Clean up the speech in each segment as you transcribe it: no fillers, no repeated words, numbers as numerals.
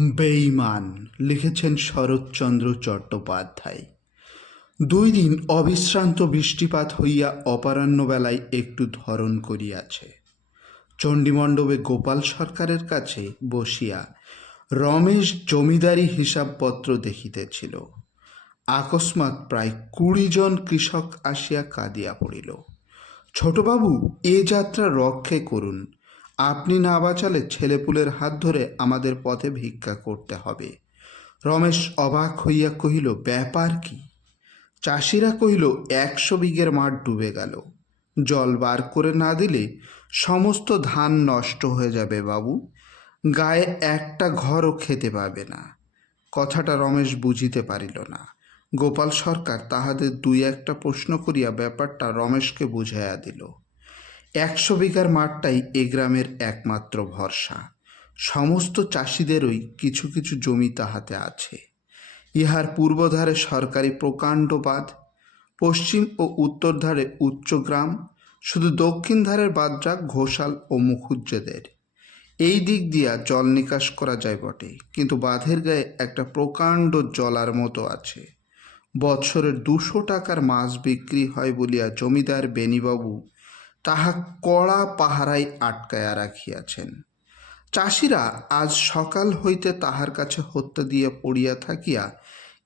বেঈমান লিখেছেন শরৎচন্দ্র চট্টোপাধ্যায়। 2 দিন অবিশ্রান্ত বৃষ্টিপাত হইয়া অপরাহ্নবেলায় একটু ধরণ করিয়াছে। চণ্ডীমণ্ডপে গোপাল সরকারের কাছে বসিয়া রমেশ জমিদারি হিসাবপত্র দেখিতেছিল। আকস্মাৎ প্রায় 20 জন কৃষক আসিয়া কাঁদিয়া পড়িল। ছোটবাবু, এ যাত্রা রক্ষে করুন, আপনি না বাঁচালে ছেলেপুলের হাত ধরে আমাদের পথে ভিক্ষা করতে হবে। রমেশ অবাক হইয়া কহিল, ব্যাপার কি? চাষিরা কহিল, 100 বিঘের মাঠ ডুবে গেল। জল বার করে না দিলে সমস্ত ধান নষ্ট হয়ে যাবে বাবু, গায়ে একটা ঘরও খেতে পাবে না। কথাটা রমেশ বুঝিতে পারিল না। গোপাল সরকার তাহাদের 2-1টা প্রশ্ন করিয়া ব্যাপারটা রমেশকে বুঝাইয়া দিল। 100 বিঘার মাঠটাই এ গ্রামের একমাত্র ভরসা। সমস্ত চাষিদেরই কিছু কিছু জমি তাহাতে আছে। ইহার পূর্বধারে সরকারি প্রকাণ্ড বাঁধ, পশ্চিম ও উত্তর ধারে উচ্চ গ্রাম, শুধু দক্ষিণ ধারের বাঁধটা ঘোষাল ও মুখুজ্জেদের। এই দিক দিয়া জল নিকাশ করা যায় বটে, কিন্তু বাঁধের গায়ে একটা প্রকাণ্ড জলার মতো আছে। বৎসরের 200 টাকার মাছ বিক্রি হয় বলিয়া জমিদার বেনিবাবু তাহা কড়া পাহারায় আটকায়া রাখিয়াছেন। চাষিরা আজ সকাল হইতে তাহার কাছে হত্যা দিয়া পড়িয়া থাকিয়া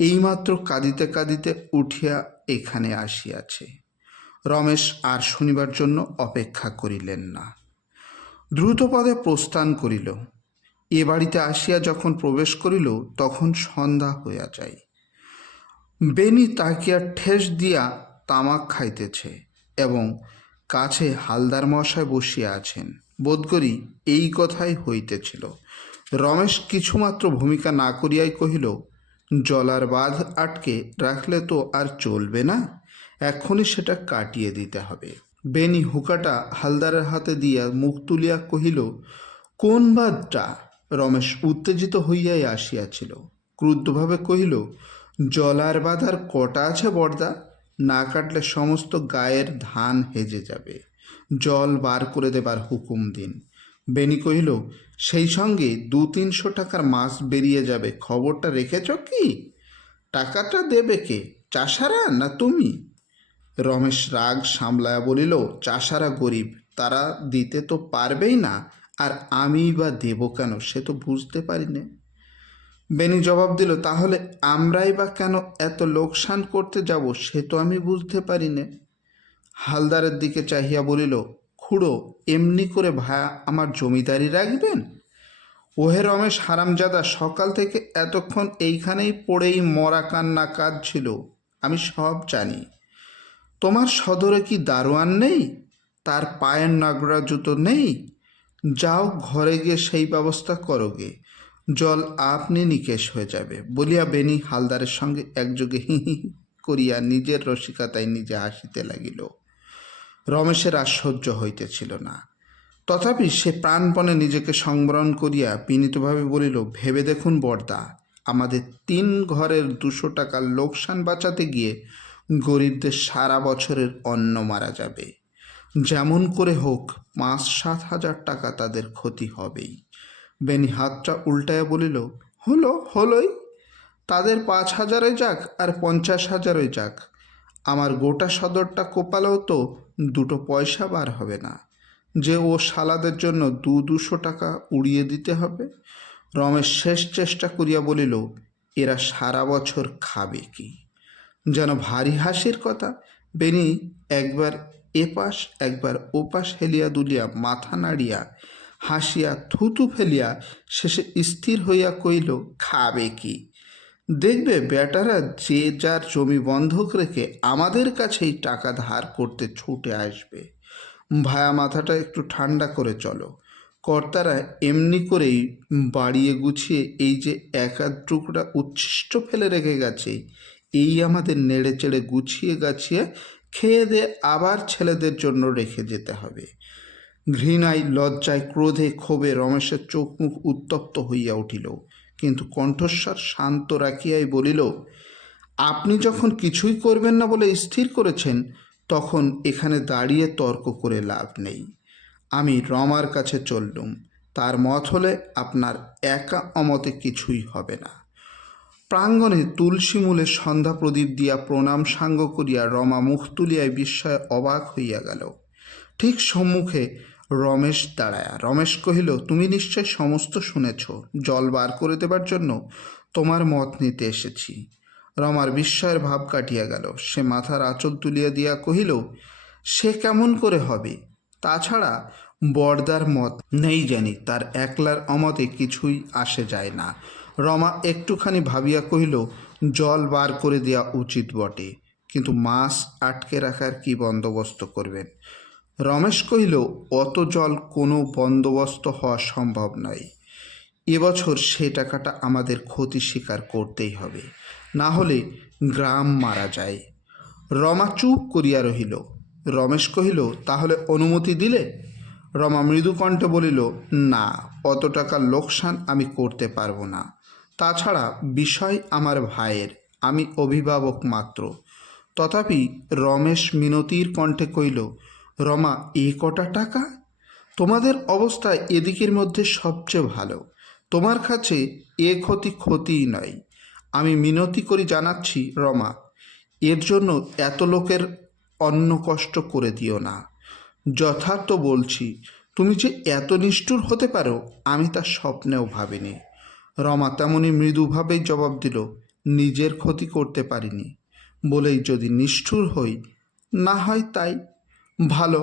এইমাত্র কাঁদিতে কাঁদিতে উঠিয়া এখানে আসিয়াছে। রমেশ আর শুনিবার জন্য অপেক্ষা করিলেন না, দ্রুতপদে প্রস্থান করিল। এ বাড়িতে আসিয়া যখন প্রবেশ করিল তখন সন্ধ্যা হইয়া যায়। বেনি তাকিয়া ঠেস দিয়া তামাক খাইতেছে এবং কাছে হালদার মশায় বসিয়া আছেন। বোধ করি এই কথাই হইতেছিল। রমেশ কিছুমাত্র ভূমিকা না করিয়াই কহিল, জলার বাঁধ আটকে রাখলে তো আর চলবে না, এখনই সেটা কাটিয়ে দিতে হবে। বেনি হুকাটা হালদারের হাতে দিয়া মুখ তুলিয়া কহিল, কোন বাঁধটা? রমেশ উত্তেজিত হইয়াই আসিয়াছিল। ক্রুদ্ধভাবে কহিল, জলার বাঁধ আর কটা আছে বড়দা? না কাটলে সমস্ত গায়ের ধান হেজে যাবে। জল বার করে দেবার হুকুম দিন। বেনি কহিল, সেই সঙ্গে 200-300 টাকার মাছ বেরিয়ে যাবে, খবরটা রেখেছ কি? টাকাটা দেবে কে, চাষারা না তুমি? রমেশ রাগ সামলায়া বলিল, চাষারা গরিব, তারা দিতে তো পারবেই না, আর আমিই বা দেব কেন সে তো বুঝতে পারি না। বেনি জবাব দিল, তাহলে আমরাই বা কেন এত লোকসান করতে যাব সে তো আমি বুঝতে পারি না। হালদারের দিকে চাহিয়া বলিল, খুড়ো, এমনি করে ভায়া আমার জমিদারি রাখবেন? ওহে রমেশ হারামজাদা, সকাল থেকে এতক্ষণ এইখানেই পড়েই মরা কান্না কাঁদছিল, আমি সব জানি। তোমার সদরে কি দারোয়ান নেই? তার পায়ের নাগরা জুতো নেই? যাও ঘরে গিয়ে সেই ব্যবস্থা করো গে, জল আপনি নিকেশ হয়ে যাবে। বলিয়া বেনি হালদারের সঙ্গে একযোগে হি হি করিয়া নিজের রসিকতায় নিজে হাসিতে লাগিল। রমেশের আর সহ্য হইতেছিল না, তথাপি সে প্রাণপণে নিজেকে সংবরণ করিয়া বিনীতভাবে বলিল, ভেবে দেখুন বড়দা, আমাদের 3 ঘরের 200 টাকার লোকসান বাঁচাতে গিয়ে গরিবদের সারা বছরের অন্ন মারা যাবে। যেমন করে হোক 5-7 হাজার টাকা তাদের ক্ষতি হবেই। বেনি হাতটা উল্টায়া বলিল, হলোই, তাদের 5,000 যাক আর 50,000 যাক, আমার গোটা সদরটা কোপালেও তো 2 পয়সা বার হবে না, যে ও শালাদের জন্য 200 টাকা উড়িয়ে দিতে হবে। রমেশ শেষ চেষ্টা করিয়া বলিল, এরা সারা বছর খাবে কি? যেন ভারী হাসির কথা। বেনি একবার এপাশ একবার ওপাশ হেলিয়া দুলিয়া মাথা নাড়িয়া হাসিয়া থুতু ফেলিয়া শেষে স্থির হইয়া কহিল, খাবে কি? দেখবে বেটারা যে যার জমি বন্ধক রেখে আমাদের কাছেই টাকা ধার করতে ছুটে আসবে। ভায়া মাথাটা একটু ঠান্ডা করে চলো, কর্তারা এমনি করেই বাড়িয়ে গুছিয়ে এই যে 1-আধ টুকরা উচ্ছিষ্ট ফেলে রেখে গেছে, এই আমাদের নেড়ে চেড়ে গুছিয়ে গাছিয়ে খেয়ে দিয়ে আবার ছেলেদের জন্য রেখে যেতে হবে। ঘৃণায়, লজ্জায়, ক্রোধে, ক্ষোভে রমেশের চোখ মুখ উত্তপ্ত হইয়া উঠিল, কিন্তু কণ্ঠস্বর শান্ত রাখিয়াই বলিল, আপনি যখন কিছুই করবেন না বলে স্থির করেছেন, তখন এখানে দাঁড়িয়ে তর্ক করে লাভ নেই। আমি রমার কাছে চললুম, তার মত হলে আপনার একা অমতে কিছুই হবে না। প্রাঙ্গণে তুলসী মূলে সন্ধ্যা প্রদীপ দিয়া প্রণাম সাঙ্গ করিয়া রমা মুখ তুলিয়ায় বিস্ময়ে অবাক হইয়া গেল। ঠিক সম্মুখে রমেশ দাঁড়ায়া। রমেশ কহিল, তুমি নিশ্চয় সমস্ত শুনেছ। জল বার করে দেবার জন্য তোমার মত নিতে এসেছি। রমার বিস্ময়ের ভাব কাটিয়া গেল। সে মাথার আঁচল তুলিয়া দিয়া কহিল, সে কেমন করে হবে? তাছাড়া বরদার মত নেই জানি, তার একলার অমতে কিছুই আসে যায় না। রমা একটুখানি ভাবিয়া কহিল, জল বার করে দেওয়া উচিত বটে, কিন্তু মাছ আটকে রাখার কি বন্দোবস্ত করবেন? রমেশ কহিল, অত জল কোনো বন্দোবস্ত হওয়া সম্ভব নয়। এবছর সে টাকাটা আমাদের ক্ষতি স্বীকার করতেই হবে, না হলে গ্রাম মারা যায়। রমা চুপ করিয়া রহিল। রমেশ কহিল, তাহলে অনুমতি দিলে? রমা মৃদু কণ্ঠে বলিল, না, অত টাকার লোকসান আমি করতে পারবো না। তাছাড়া বিষয় আমার ভাইয়ের, আমি অভিভাবক মাত্র। তথাপি রমেশ মিনতির কণ্ঠে কহিল, রমা, এ কটা টাকা? তোমাদের অবস্থা এদিকের মধ্যে সবচেয়ে ভালো। তোমার কাছে এ ক্ষতিই নয়। আমি মিনতি করি জানাচ্ছি রমা, এর জন্য এত লোকের অন্ন কষ্ট করে দিও না। যথার্থ বলছি, তুমি যে এত নিষ্ঠুর হতে পারো আমি তা স্বপ্নেও ভাবিনি। রমা তেমনি মৃদুভাবেই জবাব দিল, নিজের ক্ষতি করতে পারিনি বলেই যদি নিষ্ঠুর হই, না হয় তাই। ভালো,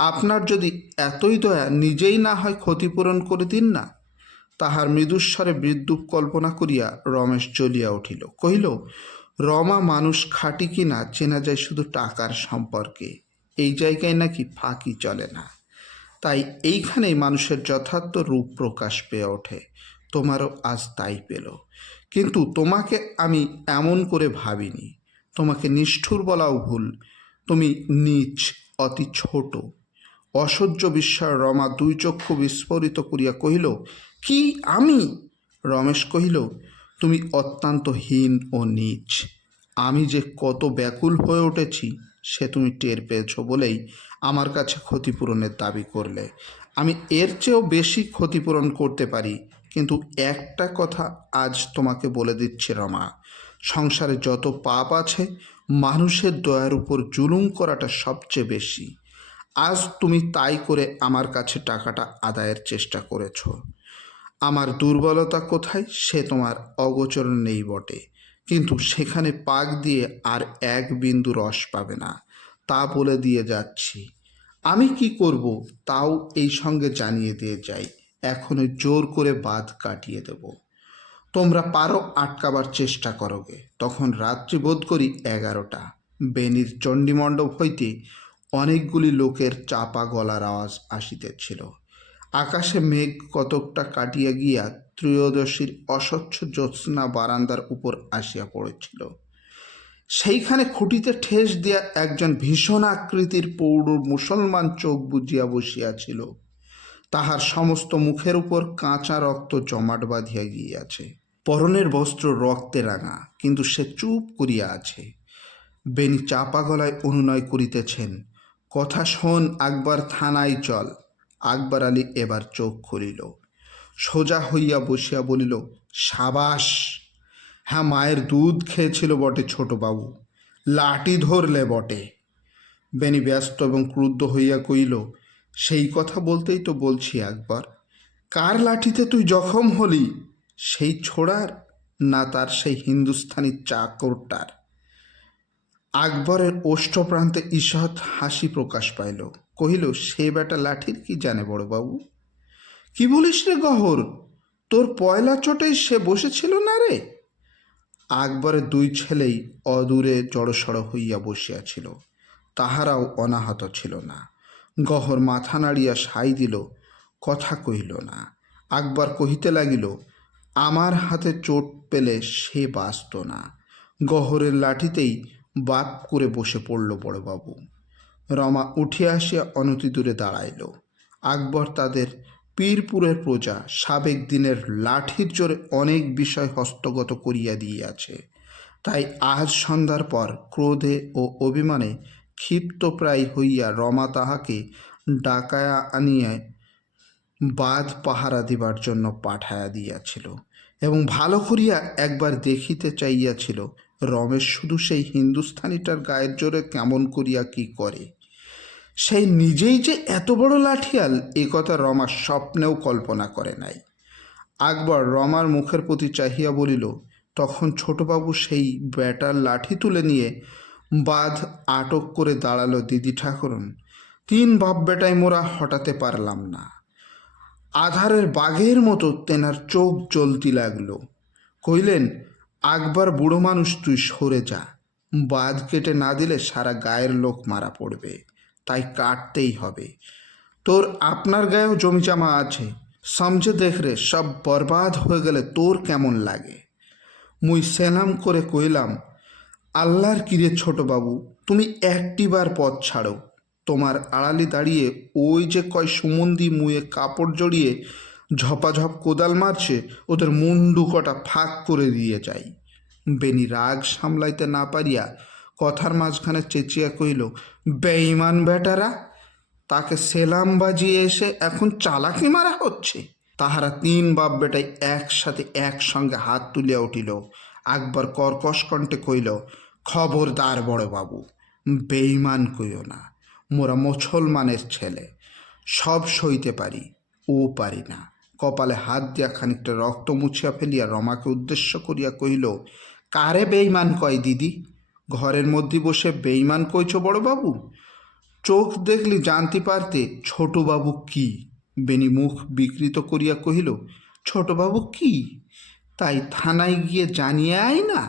আপনার যদি এতই দয়া, নিজেই না হয় ক্ষতিপূরণ করে দিন না। তাহার মৃদুস্বরে বিদ্রূপ কল্পনা করিয়া রমেশ জ্বলিয়া উঠিল। কহিল, রমা মানুষ খাঁটি কিনা চেনা যায় শুধু টাকার সম্পর্কে। এই জায়গায় নাকি ফাঁকি চলে না, তাই এইখানেই মানুষের যথার্থ রূপ প্রকাশ পেয়ে ওঠে। তোমারও আজ তাই পেল। কিন্তু তোমাকে আমি এমন করে ভাবিনি। তোমাকে নিষ্ঠুর বলাও ভুল। তুমি নীচ, অতি ছোট। অসহ্য বিস্ময় রমা দুই চক্ষু বিস্ফোরিত করিয়া কহিল, কি আমি? রমেশ কহিল, তুমি অত্যন্ত হীন ও নীচ। আমি যে কত ব্যাকুল হয়ে উঠেছি সে তুমি টের পেয়েছ বলেই আমার কাছে ক্ষতিপূরণের দাবি করলে। আমি এর চেয়েও বেশি ক্ষতিপূরণ করতে পারি, কিন্তু একটা কথা আজ তোমাকে বলে দিচ্ছি রমা, সংসারে যত পাপ আছে মানুষের দয়ার উপর জুলুম করাটা সবচেয়ে বেশি। আজ তুমি তাই করে আমার কাছে টাকাটা আদায়ের চেষ্টা করেছ। আমার দুর্বলতা কোথায় সে তোমার অগোচর নেই বটে, কিন্তু সেখানে পাক দিয়ে আর এক বিন্দু রস পাবে না, তা বলে দিয়ে যাচ্ছি। আমি কি করব তাও এই সঙ্গে জানিয়ে দিয়ে যাই, এখনই জোর করে বাঁধ কাটিয়ে দেব। তোমরা পারো আটকাবার চেষ্টা করোগে। তখন রাত্রি বোধ করি 11টা। বেনির চণ্ডীমণ্ডপ হইতে অনেকগুলি লোকের চাপা গলার আওয়াজ আসিতেছিল। আকাশে মেঘ কতকটা কাটিয়া গিয়া ত্রয়োদশীর অস্বচ্ছ জ্যোৎস্না বারান্দার উপর আসিয়া পড়েছিল। সেইখানে খুঁটিতে ঠেস দিয়া একজন ভীষণ আকৃতির পৌর মুসলমান চোখ বুজিয়া বসিয়াছিল। তাহার সমস্ত মুখের উপর কাঁচা রক্ত জমাট বাঁধিয়া গিয়াছে। পরনের বস্ত্র রক্তে রাঙা, কিন্তু সে চুপ করিয়া আছে। বেনি চাপা গলায় অনুনয় করিতেছেন, কথা শোন, আকবর, থানায় চল। আকবর আলী এবার চোখ খুলিল, সোজা হইয়া বসিয়া বলিল, সাবাস। হ্যাঁ, মায়ের দুধ খেয়েছিল বটে ছোটবাবু, লাঠি ধরলে বটে। বেনি ব্যস্ত এবং ক্রুদ্ধ হইয়া কইল, সেই কথা বলতেই তো বলছি আকবর। কার লাঠিতে তুই জখম হলি? সেই ছোড়ার, না তার সেই হিন্দুস্থানি চাকরটার? আকবরের ওষ্ঠপ্রান্তে ঈষৎ হাসি প্রকাশ পাইল। কহিল, সে বেটা লাঠির কি জানে বড়বাবু? কি বলিস রে গহর, তোর পয়লা চোটেই সে বসেছিল না রে? আকবরের দুই ছেলেই অদূরে জড়সড় হইয়া বসিয়াছিল, তাহারাও অনাহত ছিল না। গহর মাথা নাড়িয়া সাই দিল, কথা কহিল না। আকবর কহিতে লাগিল, আমার হাতে চোট পেলে সে বাঁচত না। গহরের লাঠিতেই বাপ করে বসে পড়ল বড়বাবু। রমা উঠিয়া আসিয়া অনতিদূরে দাঁড়াইল। আকবর তাদের পীরপুরের প্রজা, সাবেক দিনের লাঠির জোরে অনেক বিষয় হস্তগত করিয়া দিয়াছে। তাই আজ সন্ধ্যার পর ক্রোধে ও অভিমানে ক্ষিপ্তপ্রায় হইয়া রমা তাহাকে ডাকায়া আনিয়া বাঁধ পাহারা দিবার জন্য পাঠাইয়া দিয়াছিল এবং ভালো করিয়া একবার দেখিতে চাইয়াছিল রমেশ শুধু সেই হিন্দুস্থানিটার গায়ের জোরে কেমন করিয়া কি করে। সেই নিজেই যে এত বড় লাঠিয়াল এ কথা রমা স্বপ্নেও কল্পনা করে নাই। আকবর রমার মুখের প্রতি চাহিয়া বলিল, তখন ছোটবাবু সেই ব্যাটার লাঠি তুলে নিয়ে বাঁধ আটক করে দাঁড়ালো। দিদি ঠাকুরন, 3 বাপ বেটায় মোরা হটাতে পারলাম না। আধারের বাঘের মতো তেনার চোখ জ্বলতে লাগলো। কইলেন, আকবর বুড়ো মানুষ, তুই সরে যা। বাঁধ কেটে না দিলে সারা গায়ের লোক মারা পড়বে, তাই কাটতেই হবে। তোর আপনার গায়েও জমি জমা আছে, সমঝে দেখ রে, সব বরবাদ হয়ে গেলে তোর কেমন লাগে? মুই সেলাম করে কইলাম, আল্লাহর কিরে ছোটবাবু, তুমি একটিবার পথ ছাড়ো। তোমার আড়ালে দাঁড়িয়ে ওই যে কয় সুমন্দি মুয়ে কাপড় জড়িয়ে ঝপাঝপ কোদাল মারছে, ওদের মুন্ডু কটা ফাঁক করে দিয়ে যাই। বেনি রাগ সামলাইতে না পারিয়া কথার মাঝখানে চেঁচিয়া কইল, বেঈমান বেটারা, তাকে সেলাম বাজিয়ে এসে এখন চালাকি মারা হচ্ছে। তাহারা 3 বাপ বেটাই একসাথে একসঙ্গে হাত তুলিয়া উঠিল। আকবর কর্কশ কণ্ঠে কইল, খবরদার বড় বাবু, বেঈমান কইও না। মোরা মুসলমানের ছেলে, সব সইতে পারি, ও পারি না। কপালে হাত দিয়া খানিকটা রক্ত মুছিয়া ফেলিয়া রমাকে উদ্দেশ্য করিয়া কহিল, কারে বেঈমান কয় দিদি? ঘরের মধ্যে বসে বেঈমান কইছ বড়বাবু? চোখ দেখলি জানতে পারতে ছোটবাবু কি। বেনি মুখ বিকৃত করিয়া কহিল, ছোটবাবু কি? তাই থানায় গিয়ে জানিয়ে আয় না।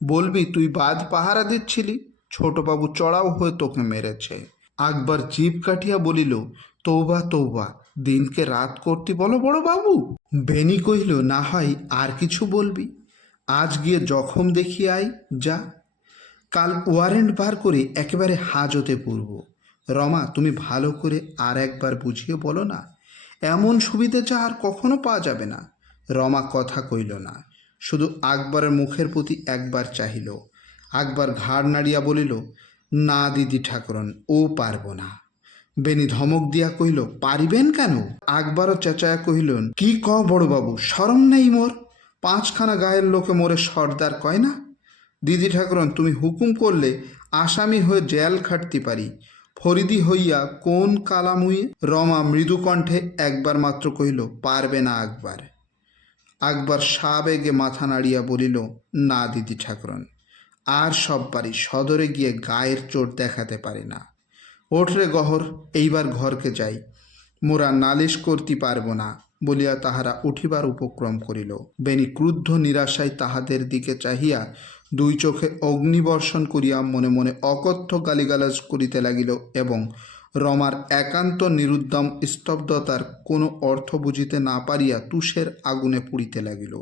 বলবি তুই বাঁধ পাহারা দিচ্ছিলি, ছোটবাবু চড়াও হয়ে তোকে মেরেছে। আকবর জিভ কাটিয়া বলিল, তৌবা তৌবা, দিনকে রাত করতে বলো বড় বাবু। বেনি কহিল, না হয় আর কিছু বলবি? আজ গিয়ে জখম দেখিয়ে আয়, যা। কাল ওয়ারেন্ট বার করে একেবারে হাজতে পূর্ব। রমা, তুমি ভালো করে আর একবার বুঝিয়ে বলো না, এমন সুবিধে যা আর কখনো পাওয়া যাবে না। রমা কথা কইল না, শুধু আকবরের মুখের প্রতি একবার চাহিল। আকবর ঘাড় নাড়িয়া বলিল, না দিদি ঠাকুরন, ও পারব না। বেনি ধমক দিয়া কহিল, পারিবেন কেন? আকবরও চেঁচায়া কহিলেন, কি কও বড়বাবু, শরম নেই মোর? 5খানা গায়ের লোকে মোরে সর্দার কয় না? দিদি ঠাকুরন, তুমি হুকুম করলে আসামি হয়ে জেল খাটতে পারি, ফরিদি হইয়া কোন কালামুয়ে? রমা মৃদু কণ্ঠে একবার মাত্র কহিল, পারবে না আকবর। আকবর সাবেগে মাথা নাড়িয়া বলিল, না দিদি ঠাকুরন, আর সব পারি, সদরে গিয়ে গায়ের চোট দেখাতে পারি না। ওঠরে গহর, এইবার ঘরকে যাই, মোরা নালিশ করতে পারব না। বলিয়া তাহারা উঠিবার উপক্রম করিল। বেনি ক্রুদ্ধ নিরাশায় তাহাদের দিকে চাহিয়া 2 চোখে অগ্নিবর্ষণ করিয়া মনে মনে অকথ্য গালিগালাজ করিতে লাগিল এবং রমার একান্ত নিরুদ্যম স্তব্ধতার কোনো অর্থ বুঝিতে না পারিয়া তুষের আগুনে পুড়িতে লাগিল।